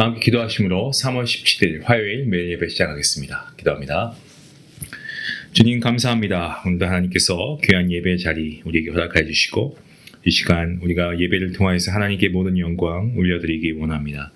다 함께 기도하심으로 3월 17일 화요일 매일 예배 시작하겠습니다. 기도합니다. 주님 감사합니다. 오늘도 하나님께서 귀한 예배 자리 우리에게 허락해 주시고 이 시간 우리가 예배를 통하여서 하나님께 모든 영광 올려드리기 원합니다.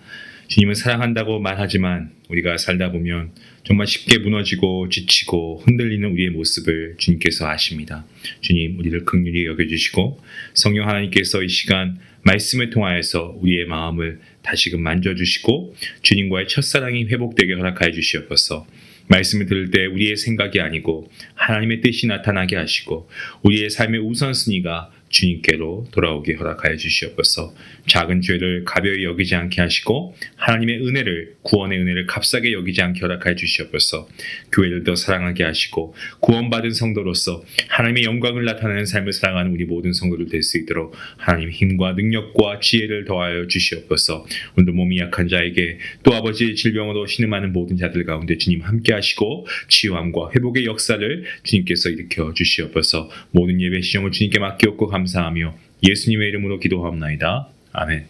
주님은 사랑한다고 말하지만 우리가 살다 보면 정말 쉽게 무너지고 지치고 흔들리는 우리의 모습을 주님께서 아십니다. 주님 우리를 긍휼히 여겨주시고 성령 하나님께서 이 시간 말씀을 통하여서 우리의 마음을 다시금 만져주시고 주님과의 첫사랑이 회복되게 허락하여 주시옵소서. 말씀을 들을 때 우리의 생각이 아니고 하나님의 뜻이 나타나게 하시고 우리의 삶의 우선순위가 주님께로 돌아오게 허락하여 주시옵소서. 작은 죄를 가벼이 여기지 않게 하시고 하나님의 은혜를, 구원의 은혜를 값싸게 여기지 않게 허락하여 주시옵소서. 교회를 더 사랑하게 하시고 구원받은 성도로서 하나님의 영광을 나타내는 삶을 살아가는 우리 모든 성도들 될 수 있도록 하나님 힘과 능력과 지혜를 더하여 주시옵소서. 오늘도 몸이 약한 자에게 또 아버지의 질병으로 신음하는 모든 자들 가운데 주님 함께 하시고 치유함과 회복의 역사를 주님께서 일으켜 주시옵소서. 모든 예배 시험을 주님께 맡기옵고 감사하며 예수님의 이름으로 기도하옵나이다. 아멘.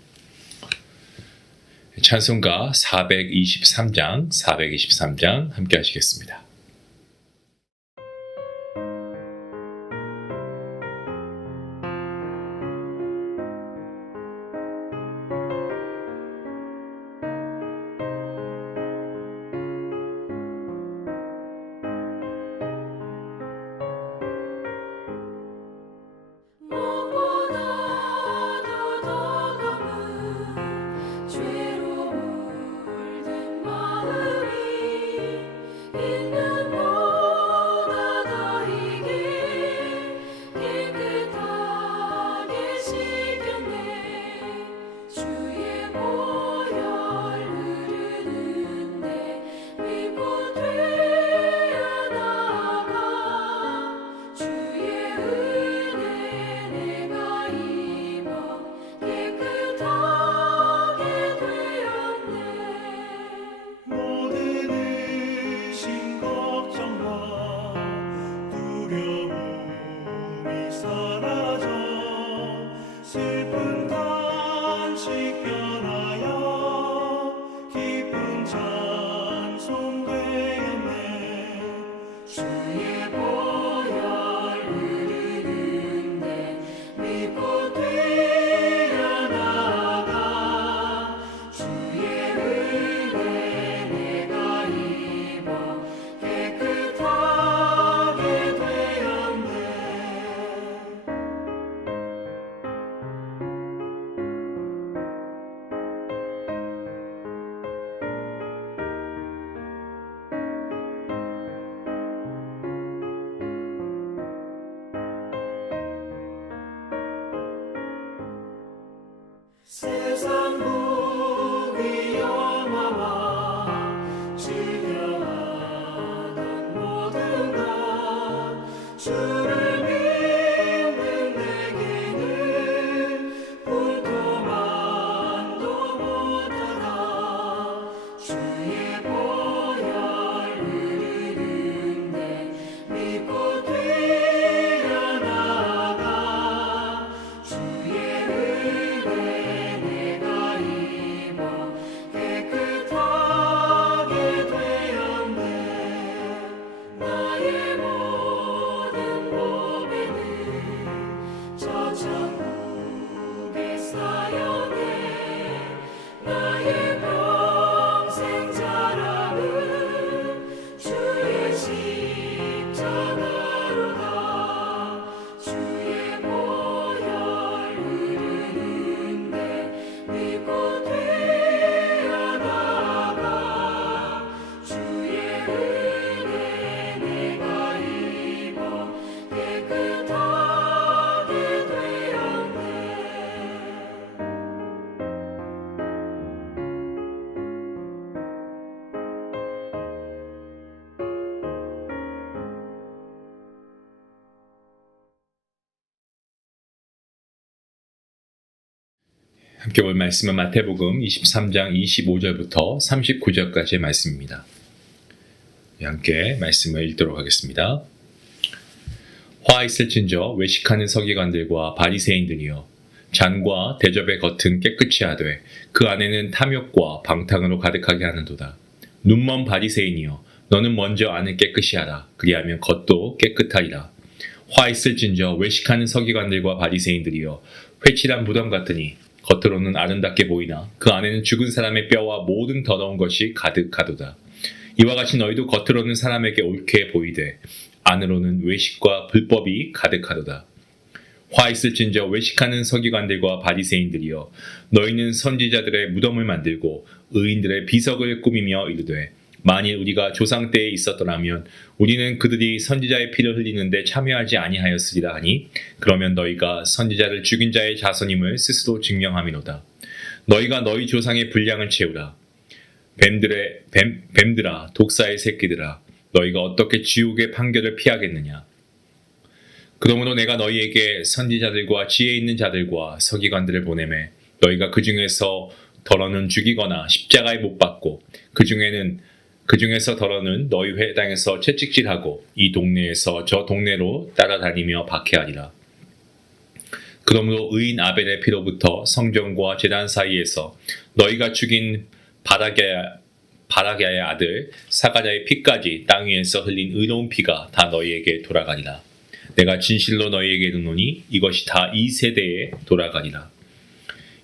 찬송가 423장 함께 하시겠습니다. 세상 무기 영화와 즐겨하던 모든 것 주를 믿는 내게는 불도만도 못하다. 주의 보혈 흐르는데 믿고 뛰어나가. 주의 은혜 내가 입어 깨끗하게 되었네. 나의 모든 몸에는 저 천국의 사역에 나의 평생 자랑은 주의 십자가로다. 주의 보혈 흐르는데 믿고 뛰어나가. 주의 은혜 내가 입어 깨끗하게 되었네. 함께 볼 말씀은 마태복음 23장 25절부터 39절까지의 말씀입니다. 함께 말씀을 읽도록 하겠습니다. 화 있을진저 외식하는 서기관들과 바리새인들이여 잔과 대접의 겉은 깨끗이 하되 그 안에는 탐욕과 방탕으로 가득하게 하는도다. 눈먼 바리새인이여, 너는 먼저 안을 깨끗이 하라. 그리하면 겉도 깨끗하리라. 화 있을진저 외식하는 서기관들과 바리새인들이여, 회칠한 무덤 같으니 겉으로는 아름답게 보이나 그 안에는 죽은 사람의 뼈와 모든 더러운 것이 가득하도다. 이와 같이 너희도 겉으로는 사람에게 옳게 보이되 안으로는 외식과 불법이 가득하도다. 화 있을진저 외식하는 서기관들과 바리새인들이여, 너희는 선지자들의 무덤을 만들고 의인들의 비석을 꾸미며 이르되 만일 우리가 조상 때에 있었더라면 우리는 그들이 선지자의 피를 흘리는데 참여하지 아니하였으리라 하니, 그러면 너희가 선지자를 죽인 자의 자손임을 스스로 증명함이로다. 너희가 너희 조상의 분량을 채우라. 뱀들아, 독사의 새끼들아, 너희가 어떻게 지옥의 판결을 피하겠느냐. 그러므로 내가 너희에게 선지자들과 지혜 있는 자들과 서기관들을 보내매 너희가 그 중에서 더러는 죽이거나 십자가에 못 박고 그 중에서 더러는 너희 회당에서 채찍질하고 이 동네에서 저 동네로 따라다니며 박해하리라. 그러므로 의인 아벨의 피로부터 성전과 제단 사이에서 너희가 죽인 바라게아의 아들 사가랴의 피까지 땅 위에서 흘린 의로운 피가 다 너희에게 돌아가리라. 내가 진실로 너희에게 이르노니 이것이 다 이 세대에 돌아가리라.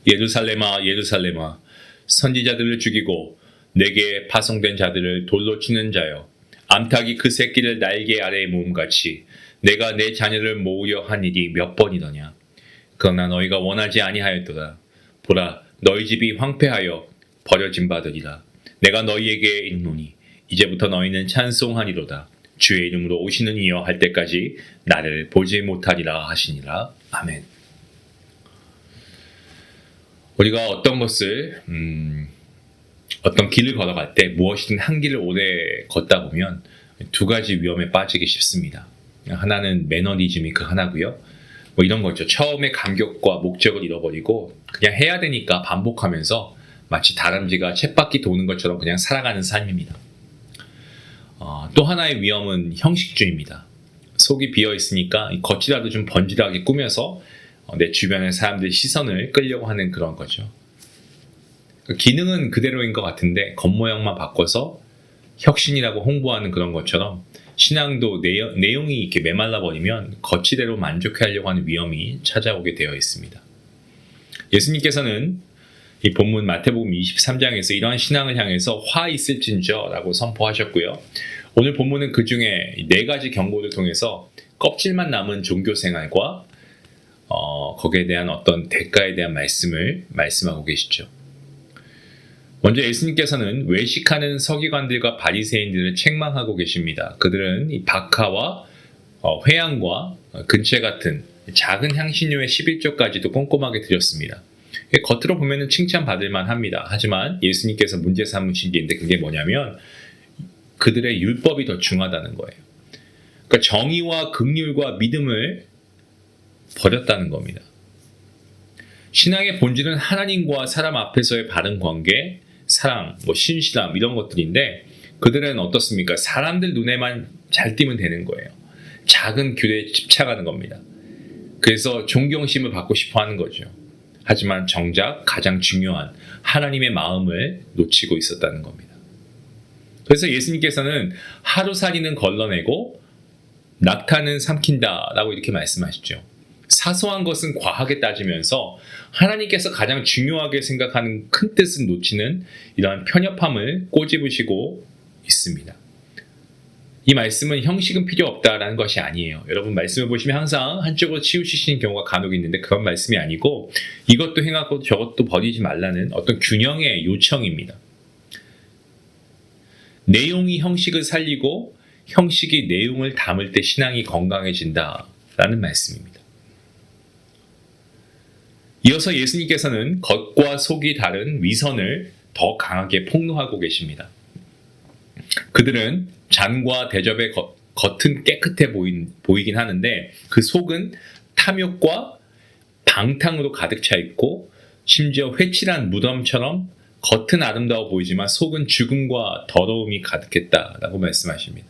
예루살렘아, 예루살렘아, 선지자들을 죽이고 내게 파송된 자들을 돌로 치는 자여, 암탉이 그 새끼를 날개 아래에 모음같이 내가 내 자녀를 모으려 한 일이 몇 번이더냐. 그러나 너희가 원하지 아니하였도다. 보라, 너희 집이 황폐하여 버려진 바들이라. 내가 너희에게 이르노니 이제부터 너희는 찬송하리로다. 주의 이름으로 오시는 이여 할 때까지 나를 보지 못하리라 하시니라. 아멘. 우리가 어떤 것을 어떤 길을 걸어갈 때 무엇이든 한 길을 오래 걷다 보면 두 가지 위험에 빠지기 쉽습니다. 하나는 매너리즘이 그 하나고요. 뭐 이런 거죠. 처음에 감격과 목적을 잃어버리고 그냥 해야 되니까 반복하면서 마치 다람쥐가 쳇바퀴 도는 것처럼 그냥 살아가는 삶입니다. 또 하나의 위험은 형식주의입니다. 속이 비어 있으니까 겉이라도 좀 번지르하게 꾸며서 내 주변의 사람들의 시선을 끌려고 하는 그런 거죠. 기능은 그대로인 것 같은데 겉모양만 바꿔서 혁신이라고 홍보하는 그런 것처럼 신앙도 내용이 이렇게 메말라 버리면 겉이대로 만족하려고 하는 위험이 찾아오게 되어 있습니다. 예수님께서는 이 본문 마태복음 23장에서 이러한 신앙을 향해서 화 있을진저라고 선포하셨고요. 오늘 본문은 그 중에 네 가지 경고를 통해서 껍질만 남은 종교 생활과 거기에 대한 어떤 대가에 대한 말씀하고 계시죠. 먼저 예수님께서는 외식하는 서기관들과 바리새인들을 책망하고 계십니다. 그들은 이 박하와 회향과 근체 같은 작은 향신료의 11조까지도 꼼꼼하게 드렸습니다. 겉으로 보면 칭찬받을 만합니다. 하지만 예수님께서 문제 삼으신 게 있는데 그게 뭐냐면 그들의 율법이 더 중하다는 거예요. 그러니까 정의와 긍휼과 믿음을 버렸다는 겁니다. 신앙의 본질은 하나님과 사람 앞에서의 바른 관계, 사랑, 신실함 이런 것들인데 그들은 어떻습니까? 사람들 눈에만 잘 띄면 되는 거예요. 작은 규례에 집착하는 겁니다. 그래서 존경심을 받고 싶어 하는 거죠. 하지만 정작 가장 중요한 하나님의 마음을 놓치고 있었다는 겁니다. 그래서 예수님께서는 하루살이는 걸러내고 낙타는 삼킨다라고 이렇게 말씀하시죠. 사소한 것은 과하게 따지면서 하나님께서 가장 중요하게 생각하는 큰 뜻은 놓치는 이러한 편협함을 꼬집으시고 있습니다. 이 말씀은 형식은 필요 없다라는 것이 아니에요. 여러분 말씀을 보시면 항상 한쪽으로 치우치시는 경우가 간혹 있는데 그런 말씀이 아니고 이것도 행하고 저것도 버리지 말라는 어떤 균형의 요청입니다. 내용이 형식을 살리고 형식이 내용을 담을 때 신앙이 건강해진다라는 말씀입니다. 이어서 예수님께서는 겉과 속이 다른 위선을 더 강하게 폭로하고 계십니다. 그들은 잔과 대접의 겉은 깨끗해 보이긴 하는데 그 속은 탐욕과 방탕으로 가득 차 있고 심지어 회칠한 무덤처럼 겉은 아름다워 보이지만 속은 죽음과 더러움이 가득했다라고 말씀하십니다.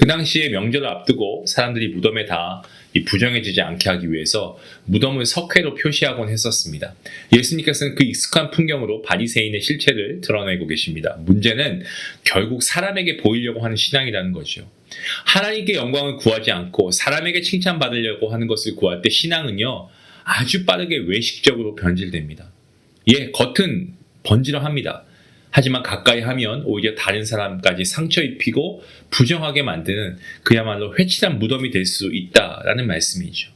그 당시에 명절을 앞두고 사람들이 무덤에 다 부정해지지 않게 하기 위해서 무덤을 석회로 표시하곤 했었습니다. 예수님께서는 그 익숙한 풍경으로 바리새인의 실체를 드러내고 계십니다. 문제는 결국 사람에게 보이려고 하는 신앙이라는 거죠. 하나님께 영광을 구하지 않고 사람에게 칭찬받으려고 하는 것을 구할 때 신앙은요, 아주 빠르게 외식적으로 변질됩니다. 겉은 번지러합니다. 하지만 가까이 하면 오히려 다른 사람까지 상처 입히고 부정하게 만드는 그야말로 회칠한 무덤이 될 수 있다라는 말씀이죠.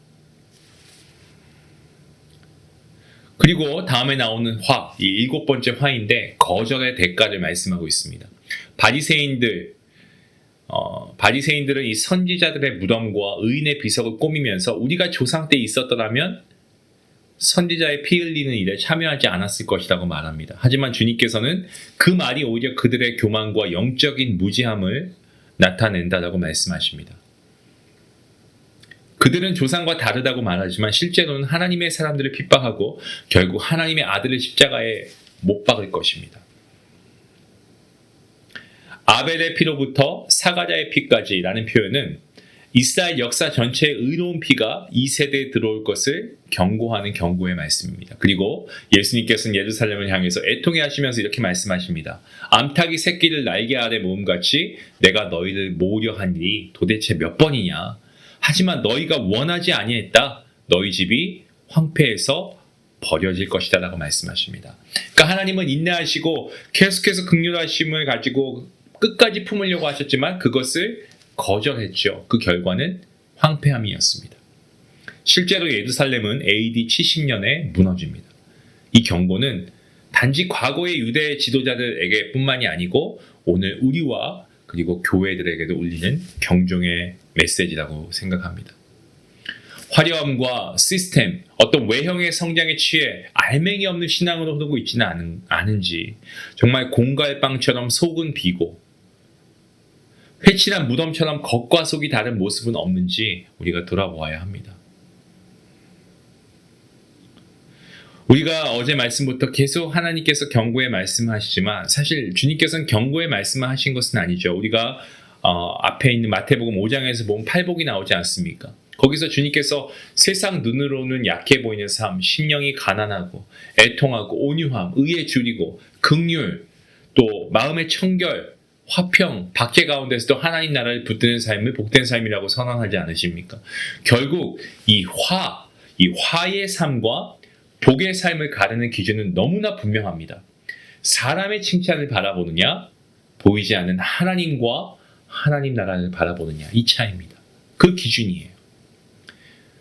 그리고 다음에 나오는 화, 이 7번째 화인데 거절의 대가를 말씀하고 있습니다. 바리새인들은 이 선지자들의 무덤과 의인의 비석을 꾸미면서 우리가 조상 때 있었더라면 선지자의 피 흘리는 일에 참여하지 않았을 것이라고 말합니다. 하지만 주님께서는 그 말이 오히려 그들의 교만과 영적인 무지함을 나타낸다라고 말씀하십니다. 그들은 조상과 다르다고 말하지만 실제로는 하나님의 사람들을 핍박하고 결국 하나님의 아들을 십자가에 못 박을 것입니다. 아벨의 피로부터 사가랴의 피까지라는 표현은 이스라엘 역사 전체의 의로운 피가 이 세대에 들어올 것을 경고하는 경고의 말씀입니다. 그리고 예수님께서는 예루살렘을 향해서 애통해 하시면서 이렇게 말씀하십니다. 암탉이 새끼를 날개 아래 모음같이 내가 너희를 모으려 한 일이 도대체 몇 번이냐. 하지만 너희가 원하지 아니했다. 너희 집이 황폐해서 버려질 것이다 라고 말씀하십니다. 그러니까 하나님은 인내하시고 계속해서 긍휼하심을 가지고 끝까지 품으려고 하셨지만 그것을 거절했죠. 그 결과는 황폐함이었습니다. 실제로 예루살렘은 AD 70년에 무너집니다. 이 경고는 단지 과거의 유대 지도자들에게 뿐만이 아니고 오늘 우리와 그리고 교회들에게도 울리는 경종의 메시지라고 생각합니다. 화려함과 시스템, 어떤 외형의 성장에 취해 알맹이 없는 신앙으로 흐르고 있지는 않은지, 정말 공갈빵처럼 속은 비고 회칠한 무덤처럼 겉과 속이 다른 모습은 없는지 우리가 돌아보아야 합니다. 우리가 어제 말씀부터 계속 하나님께서 경고의 말씀하시지만 사실 주님께서는 경고의 말씀을 하신 것은 아니죠. 우리가 앞에 있는 마태복음 5장에서 보면 팔복이 나오지 않습니까? 거기서 주님께서 세상 눈으로는 약해 보이는 삶, 심령이 가난하고 애통하고 온유함, 의에 줄이고 긍휼, 또 마음의 청결, 화평, 박해 가운데서도 하나님 나라를 붙드는 삶을 복된 삶이라고 선언하지 않으십니까? 결국 이 화의 삶과 복의 삶을 가르는 기준은 너무나 분명합니다. 사람의 칭찬을 바라보느냐, 보이지 않는 하나님과 하나님 나라를 바라보느냐, 이 차이입니다. 그 기준이에요.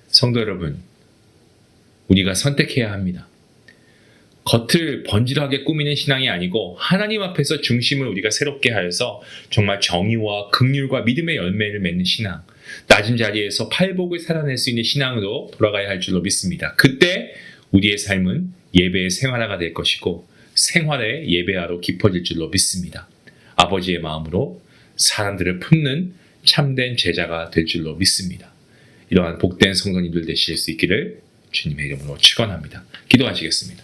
성도 여러분, 우리가 선택해야 합니다. 겉을 번지르하게 꾸미는 신앙이 아니고 하나님 앞에서 중심을 우리가 새롭게 하여서 정말 정의와 긍휼과 믿음의 열매를 맺는 신앙, 낮은 자리에서 팔복을 살아낼 수 있는 신앙으로 돌아가야 할 줄로 믿습니다. 그때 우리의 삶은 예배의 생활화가 될 것이고 생활의 예배화로 깊어질 줄로 믿습니다. 아버지의 마음으로 사람들을 품는 참된 제자가 될 줄로 믿습니다. 이러한 복된 성도님들 되실 수 있기를 주님의 이름으로 축원합니다. 기도하시겠습니다.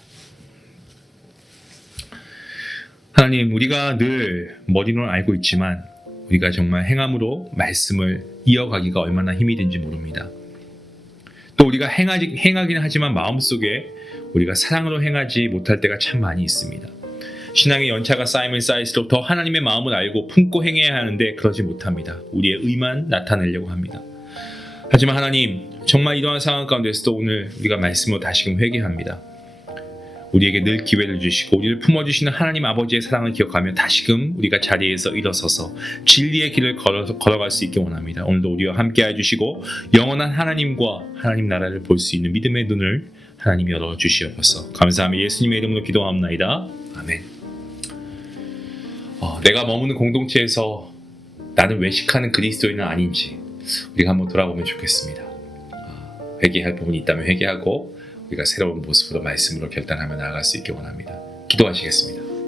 하나님, 우리가 늘 머리로는 알고 있지만 우리가 정말 행함으로 말씀을 이어가기가 얼마나 힘이 든지 모릅니다. 또 우리가 행하기는 하지만 마음속에 우리가 사랑으로 행하지 못할 때가 참 많이 있습니다. 신앙의 연차가 쌓이면 쌓일수록 더 하나님의 마음을 알고 품고 행해야 하는데 그러지 못합니다. 우리의 의만 나타내려고 합니다. 하지만 하나님, 정말 이러한 상황 가운데서도 오늘 우리가 말씀으로 다시금 회개합니다. 우리에게 늘 기회를 주시고 우리를 품어주시는 하나님 아버지의 사랑을 기억하며 다시금 우리가 자리에서 일어서서 진리의 길을 걸어갈 수 있게 원합니다. 오늘도 우리와 함께 해주시고 영원한 하나님과 하나님 나라를 볼 수 있는 믿음의 눈을 하나님 열어주시옵소서. 감사하며 예수님의 이름으로 기도합나이다. 아멘. 내가 머무는 공동체에서 나는 외식하는 그리스도인은 아닌지 우리가 한번 돌아보면 좋겠습니다. 회개할 부분이 있다면 회개하고 우리가 새로운 모습으로 말씀으로 결단하며 나아갈 수 있게 원합니다. 기도하시겠습니다.